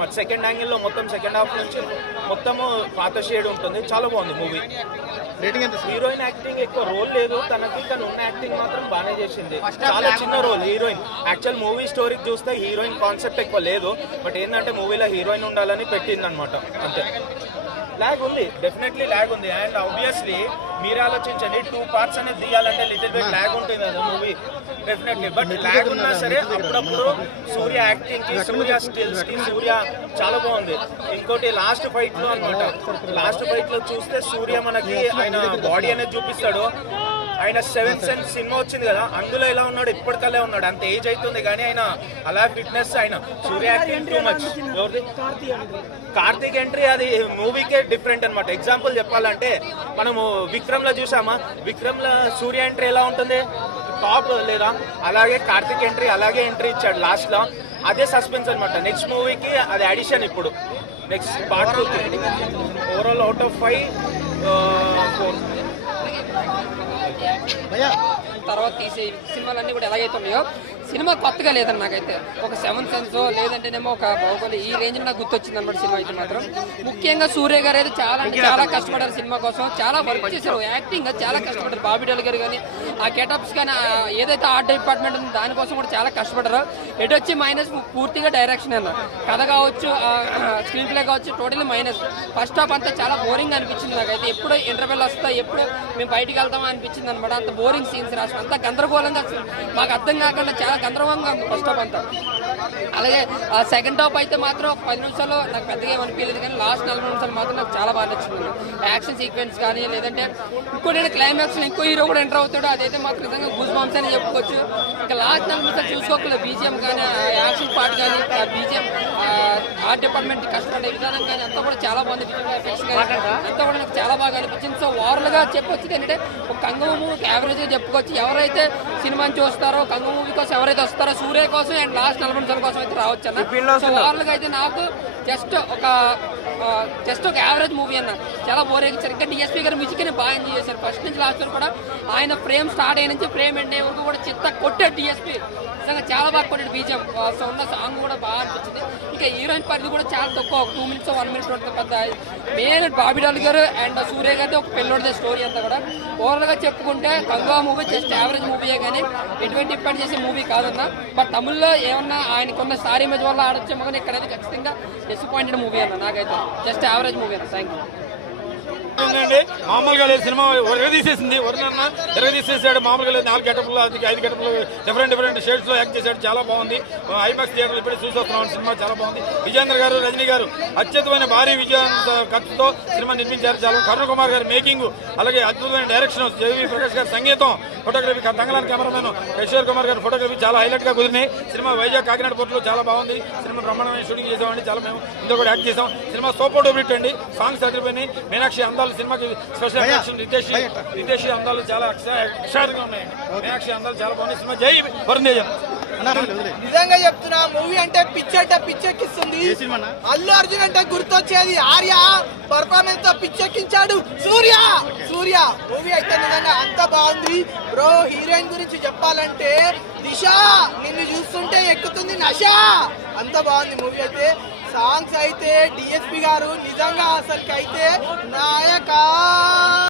అనమాట. సెకండ్ యాంగిల్లో మొత్తం సెకండ్ హాఫ్ నుంచి మొత్తము పాత షేడ్ ఉంటుంది. చాలా బాగుంది మూవీ. హీరోయిన్ యాక్టింగ్ ఎక్కువ రోల్ లేదు తనకి, కానీ ఉన్న యాక్టింగ్ మాత్రం బాగానే చేసింది. చాలా చిన్న రోల్ హీరోయిన్. యాక్చువల్ మూవీ స్టోరీకి చూస్తే హీరోయిన్ కాన్సెప్ట్ ఎక్కువ లేదు, బట్ ఏంటంటే మూవీలో హీరోయిన్ ఉండాలని పెట్టింది అనమాట, అంతే. ల్యాగ్ ఉంది, డెఫినెట్లీ ల్యాగ్ ఉంది. అండ్ ఆబ్వియస్లీ మీరు ఆలోచించండి, 2 parts అనేది తీయాలంటే లిటిల్ బిట్ ల్యాగ్ ఉంటుంది కదా మూవీ, డెఫినెట్లీ. బట్ ల్యాగ్ ఉన్నా సరే అప్పుడప్పుడు సూర్య యాక్టింగ్ కి, సూర్య స్కిల్స్ కి సూర్య చాలా బాగుంది. ఇంకోటి లాస్ట్ ఫైట్ లో అనమాట, లాస్ట్ ఫైట్ లో చూస్తే సూర్య మనకి ఆయన బాడీ అనేది చూపిస్తాడు. ఆయన 7th సెన్స్ సినిమా వచ్చింది కదా, అందులో ఎలా ఉన్నాడు ఇప్పటికల్లే ఉన్నాడు. అంత ఏజ్ అవుతుంది కానీ ఆయన అలా ఫిట్నెస్. ఆయన Surya acting too much. Karthik entry అది మూవీకే డిఫరెంట్ అనమాట. ఎగ్జాంపుల్ చెప్పాలంటే మనము విక్రమ్ లో చూసామా, విక్రమ్ లో సూర్య ఎంట్రీ ఎలా ఉంటుంది, టాప్ లేదా, అలాగే కార్తీక్ ఎంట్రీ అలాగే ఎంట్రీ ఇచ్చాడు లాస్ట్ లో. అదే సస్పెన్స్ అనమాట. నెక్స్ట్ మూవీకి అది అడిషన్. ఇప్పుడు నెక్స్ట్ పార్ట్ 2కి ఓవరాల్ అవుట్ ఆఫ్ 5 4. తర్వాత తీసే సినిమాలన్నీ కూడా ఎలాగైతే ఉన్నాయో సినిమా కొత్తగా లేదని నాకైతే. ఒక 7th సెన్స్ లేదంటేనేమో ఒక బాహుబలి, ఈ రేంజ్ నాకు గుర్తొచ్చింది అనమాట సినిమా అయితే మాత్రం. ముఖ్యంగా సూర్య గారు అయితే చాలా అంటే చాలా కష్టపడారు సినిమా కోసం, చాలా వర్క్ చేశారు. యాక్టింగ్ చాలా కష్టపడ్డారు. బాబీ డోల్ గారు కానీ ఆ గెటప్స్ కానీ ఏదైతే ఆర్ట్ డిపార్ట్మెంట్ ఉందో దానికోసం కూడా చాలా కష్టపడ్డారు. ఎటు వచ్చి మైనస్ పూర్తిగా డైరెక్షన్ అన్న, కథ కావచ్చు, స్క్రీన్ ప్లే కావచ్చు, టోటల్ మైనస్. ఫస్ట్ హాఫ్ అంతా చాలా బోరింగ్ అనిపించింది నాకైతే. ఎప్పుడు ఇంటర్వెల్ వస్తా, ఎప్పుడు మేము బయటికి వెళ్తామా అనిపించింది అనమాట. అంత బోరింగ్ సీన్స్ రాసిన, అంతా గందరగోళంగా, మాకు అర్థం కాకుండా చాలా గందరగోళంగా ఉంది ఫస్ట్ హాఫ్ అంతా. అలాగే సెకండ్ హాఫ్ అయితే మాత్రం ఒక 10 నిమిషాలు నాకు పెద్దగా ఏమనిపించలేదు, కానీ లాస్ట్ 40 నిమిషాలు మాత్రం నాకు చాలా బాగా నచ్చింది. యాక్షన్ సీక్వెన్స్ కానీ, లేదంటే ఇంకోటి క్లైమాక్స్ ఇంకో హీరో కూడా ఎంటర్ అవుతాడు, అదైతే మాత్రం నిజంగా గూస్ బంప్స్ అని చెప్పుకోవచ్చు. ఇంకా లాస్ట్ 40 నిమిషాలు చూసుకోకలేదు. బీజిఎం కానీ, యాక్షన్ పార్ట్ కానీ, బీజిఎం ఆర్ట్ డిపార్ట్మెంట్ కష్టపడే విధానం కానీ అంతా కూడా చాలా బాగుంది. విజువల్ ఎఫెక్ట్స్ కానీ అంతా కూడా నాకు చాలా బాగా అనిపించింది. సో ఓవరాల్ గా చెప్పొచ్చు ఏంటంటే ఒక కంగ మూవీకి యావరేజ్ గా చెప్పుకోవచ్చు. ఎవరైతే సినిమాని చూస్తారో, కంగ మూవీ కోసం ఎవరైతే వస్తారో, సూర్య కోసం అండ్ లాస్ట్ 40 నిమిషాల కోసం అయితే రావచ్చు అన్న. సో ఓవరాల్ గా అయితే నాకు జస్ట్ ఒక యావరేజ్ మూవీ అన్న. చాలా బోర్ ఇచ్చారు. ఇంకా డిఎస్పీ గారు మ్యూజిక్ ని బాగా ఎంజాయ్ చేశారు. ఫస్ట్ నుంచి లాస్ట్ వరకు కూడా ఆయన ఫ్రేమ్ స్టార్ట్ అయిన నుంచి ఫ్రేమ్ ఎండ్ అయ్యే వరకు కూడా చిత్త కొట్టాడు డిఎస్పీ. నిజంగా చాలా బాగా కొట్టాడు. బీజిఎం సో ఉన్న సాంగ్ కూడా బాగా అనిపించింది. ఇంకా హీరోయిన్ పరిధి కూడా చాలా తక్కువ, 2 minutes 1 minute ఉంటుంది. పెద్ద మెయిన్ బాబీ డాల్ గారు అండ్ సూర్య గారితో ఒక పెళ్ళోడిదే స్టోరీ అంతా కూడా. ఓవరాల్ గా చెప్పుకుంటే గంగా మూవీ జస్ట్ యావరేజ్ మూవీయే కానీ ఎటువంటి డిపెండ్ చేసే మూవీ కాదన్న. బట్ తమిళ్లో ఏమన్నా ఆయనకున్న స్టార్ ఇమేజ్ వల్ల ఆడొచ్చేమో కానీ ఇక్కడైతే ఖచ్చితంగా డిసప్పాయింటెడ్ మూవీ అన్న. నాకైతే జస్ట్ యావరేజ్ మూవీ అన్న. Thank you. మామూలుగా లేదు సినిమా, ఎరగదీసేసింది. వరుణన్న ఎరగదీసేసాడు. మామూలుగా లేదు. 4 గెటప్లు 5 గెటప్లు డిఫరెంట్ షేడ్స్ లో యాక్ట్ చేశాడు. చాలా బాగుంది. ఐమాక్స్ థియేటర్ ఇప్పుడు చూసి వస్తున్నాం. సినిమా చాలా బాగుంది. విజయేంద్ర గారు, రజనీ గారు అత్యద్భుతమైన భారీ విజయ ఖర్చుతో సినిమా నిర్మించారు. చాలా కరుణ్ కుమార్ గారి మేకింగ్, అలాగే అద్భుతమైన డైరెక్షన్, జేవి ప్రకాష్ గారి సంగీతం, ఫోటోగ్రఫీ, తంగలాన్ కెమెరామెన్ కిషోర్ కుమార్ గారి ఫోటోగ్రఫీ చాలా హైలైట్ గా కుదిరినాయి. సినిమా వైజాగ్ కాకినాడ పోర్టులో చాలా బాగుంది. సినిమా బ్రహ్మాండమైన షూటింగ్ చేసామండి. చాలా మేము ఇందులో కూడా యాక్ట్ చేసాం. సినిమా సూపర్ డూపర్ హిట్ అండి. సాంగ్స్ అదిరిపోయినాయి. మీనాక్షి అందాలు సినిమాకి స్పెషల్ అట్రాక్షన్. రితేషి అందాలు చాలా ఎక్స్ట్రాగా ఉన్నాయండి. మీనాక్షి అందాలు చాలా బాగున్నాయి. సినిమా జై వరుణ్ తేజ. నిజంగా చెప్తున్నా, మూవీ అంటే పిచ్చెక్కిస్తుంది. అల్లు అర్జున్ అంటే గుర్తొచ్చేది ఆర్య పర్ఫార్మెన్స్ తో పిచ్చెక్కించాడు సూర్య. మూవీ అయితే నిజంగా అంత బాగుంది బ్రో. హీరోయిన్ గురించి చెప్పాలంటే దిశ, నిన్ను చూస్తుంటే ఎక్కుతుంది నష. అంత బాగుంది మూవీ అయితే. సాంగ్స్ అయితే డిఎస్పి గారు నిజంగా అసలుకైతే నాయక.